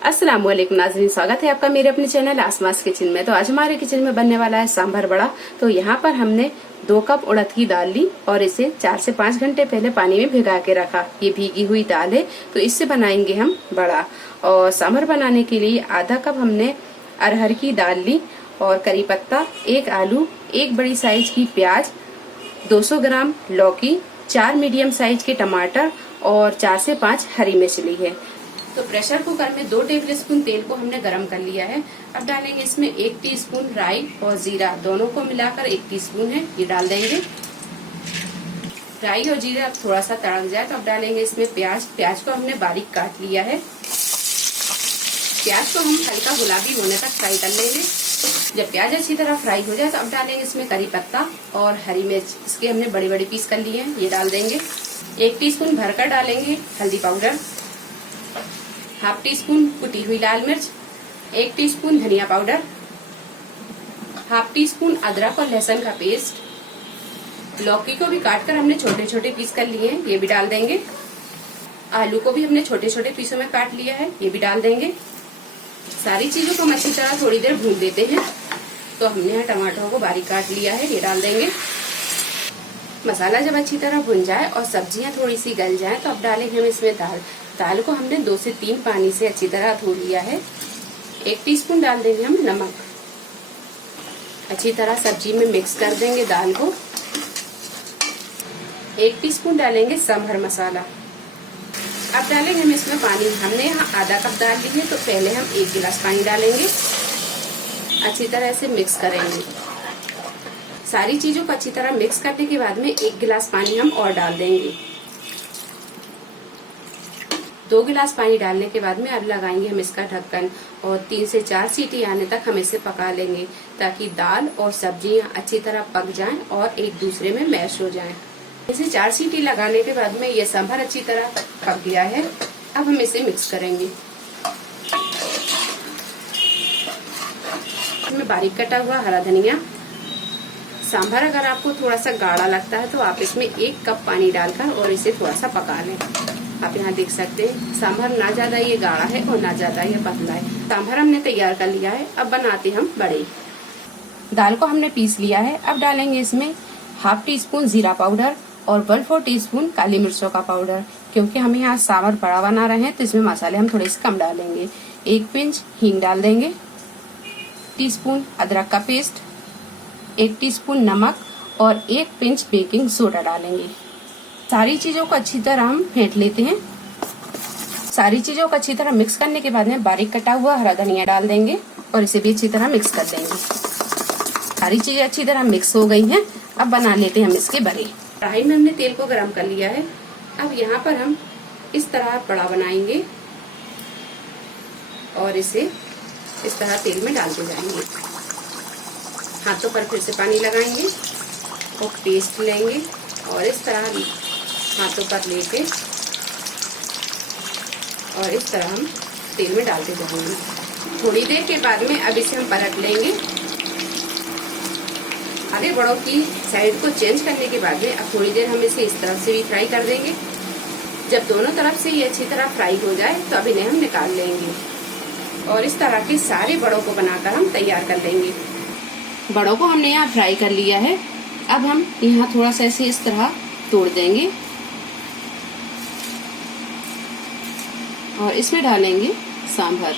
अस्सलाम वालेकुम नाज़रीन, स्वागत है आपका मेरे अपने चैनल आसमास किचन में। तो आज हमारे किचन में बनने वाला है सांभर बड़ा। तो यहाँ पर हमने 2 कप उड़द की दाल ली और इसे 4 से 5 घंटे पहले पानी में भिगा के रखा। ये भीगी हुई दाल है, तो इससे बनाएंगे हम बड़ा। और सांभर बनाने के लिए आधा कप हमने अरहर की दाल ली और करी पत्ता, 1 आलू, 1 बड़ी साइज की प्याज, 200 ग्राम लौकी, 4 मीडियम साइज के टमाटर और 4 से 5 हरी मिर्च ली है। तो प्रेशर कुकर में 2 टेबलस्पून तेल को हमने गरम कर लिया है। अब डालेंगे इसमें 1 टीस्पून राई और जीरा, दोनों को मिलाकर 1 टीस्पून है, ये डाल देंगे। राई और जीरा अब थोड़ा सा तड़क जाए तो अब डालेंगे इसमें प्याज। प्याज को हमने बारीक काट लिया है। प्याज को हम हल्का गुलाबी होने तक फ्राई कर लेंगे। जब प्याज अच्छी तरह फ्राई हो जाए तो अब डालेंगे इसमें करी पत्ता और हरी मिर्च, इसके हमने बड़े बड़े पीस कर लिए हैं, ये डाल देंगे। 1 टीस्पून भरकर डालेंगे हल्दी पाउडर, हाफ टीस्पून कुटी हुई लाल मिर्च, 1 टीस्पून धनिया पाउडर, हाफ टीस्पून अदरक और लहसुन का पेस्ट। लौकी को भी काटकर हमने छोटे छोटे पीस कर लिए हैं, ये भी डाल देंगे। आलू को भी हमने छोटे छोटे पीसों में काट लिया है, ये भी डाल देंगे। सारी चीजों को हम अच्छी तरह थोड़ी देर भून देते हैं। तो हमने यहाँ टमाटरों को बारीक काट लिया है, ये डाल देंगे। मसाला जब अच्छी तरह भुन जाए और सब्जियां थोड़ी सी गल जाए तो अब डालेंगे हम इसमें दाल। दाल को हमने 2 से 3 पानी से अच्छी तरह धो लिया है। 1 टीस्पून डाल देंगे हम नमक। अच्छी तरह सब्जी में मिक्स कर देंगे दाल को। 1 टीस्पून डालेंगे सांभर मसाला। अब डालेंगे हम इसमें पानी। हमने यहाँ आधा कप दाल ली है, तो पहले हम 1 गिलास पानी डालेंगे। अच्छी तरह से मिक्स करेंगे। सारी चीजों को अच्छी तरह मिक्स करने के बाद में 1 गिलास पानी हम और डाल देंगे। 2 गिलास पानी डालने के बाद में अब लगाएंगे हम इसका ढक्कन और 3 से 4 सीटी आने तक हम इसे पका लेंगे, ताकि दाल और सब्जियां अच्छी तरह पक जाएं और एक दूसरे में मैश हो जाएं। इसे 4 सीटी लगाने के बाद में ये सांभर अच्छी तरह पक गया है। अब हम इसे मिक्स करेंगे। इसमें बारीक कटा हुआ हरा धनिया। सांभर अगर आपको थोड़ा सा गाढ़ा लगता है तो आप इसमें 1 कप पानी डालकर और इसे थोड़ा सा पका लें। आप यहाँ देख सकते हैं सांभर ना ज्यादा ये गाढ़ा है और ना ज्यादा ये पतला है। सांभर हमने तैयार कर लिया है। अब बनाते हम बड़े। दाल को हमने पीस लिया है। अब डालेंगे इसमें हाफ टीस्पून जीरा पाउडर और 1/4 टीस्पून काली मिर्चों का पाउडर। क्योंकि हम यहाँ सांभर बड़ा बना रहे हैं तो इसमें मसाले हम थोड़े से कम डालेंगे। 1 पिंच हींग डाल देंगे, टीस्पून अदरक का पेस्ट, 1 टीस्पून नमक और 1 पिंच बेकिंग सोडा डालेंगे। सारी चीजों को अच्छी तरह हम फेंट लेते हैं। सारी चीजों को अच्छी तरह मिक्स करने के बाद में बारीक कटा हुआ हरा धनिया डाल देंगे और इसे भी अच्छी तरह मिक्स कर देंगे। सारी चीजें अच्छी तरह मिक्स हो गई हैं। अब बना लेते हैं हम इसके बड़े। कढ़ाई में हमने तेल को गरम कर लिया है। अब यहाँ पर हम इस तरह बड़ा बनाएंगे और इसे इस तरह तेल में डालते जाएंगे। हाथों पर फिर से पानी लगाएंगे और पेस्ट लेंगे और इस तरह हाथों पर लेके और इस तरह हम तेल में डालते जाएंगे। थोड़ी देर के बाद में अब इसे हम पलट लेंगे। आधे बड़ों की साइड को चेंज करने के बाद में अब थोड़ी देर हम इसे इस तरफ से भी फ्राई कर देंगे। जब दोनों तरफ से ये अच्छी तरह फ्राई हो जाए तो अब इन्हें हम निकाल लेंगे और इस तरह के सारे बड़ों को बनाकर हम तैयार कर लेंगे। बड़ों को हमने यहाँ फ्राई कर लिया है। अब हम यहाँ थोड़ा सा ऐसे इस तरह तोड़ देंगे और इसमें डालेंगे सांभर।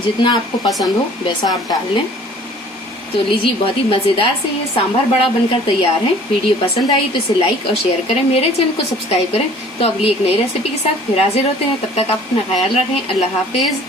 जितना आपको पसंद हो वैसा आप डाल लें। तो लीजिए, बहुत ही मजेदार से ये सांभर बड़ा बनकर तैयार है। वीडियो पसंद आई तो इसे लाइक और शेयर करें, मेरे चैनल को सब्सक्राइब करें। तो अगली एक नई रेसिपी के साथ फिर हाजिर होते हैं। तब तक आप अपना ख्याल रखें। अल्लाह हाफिज।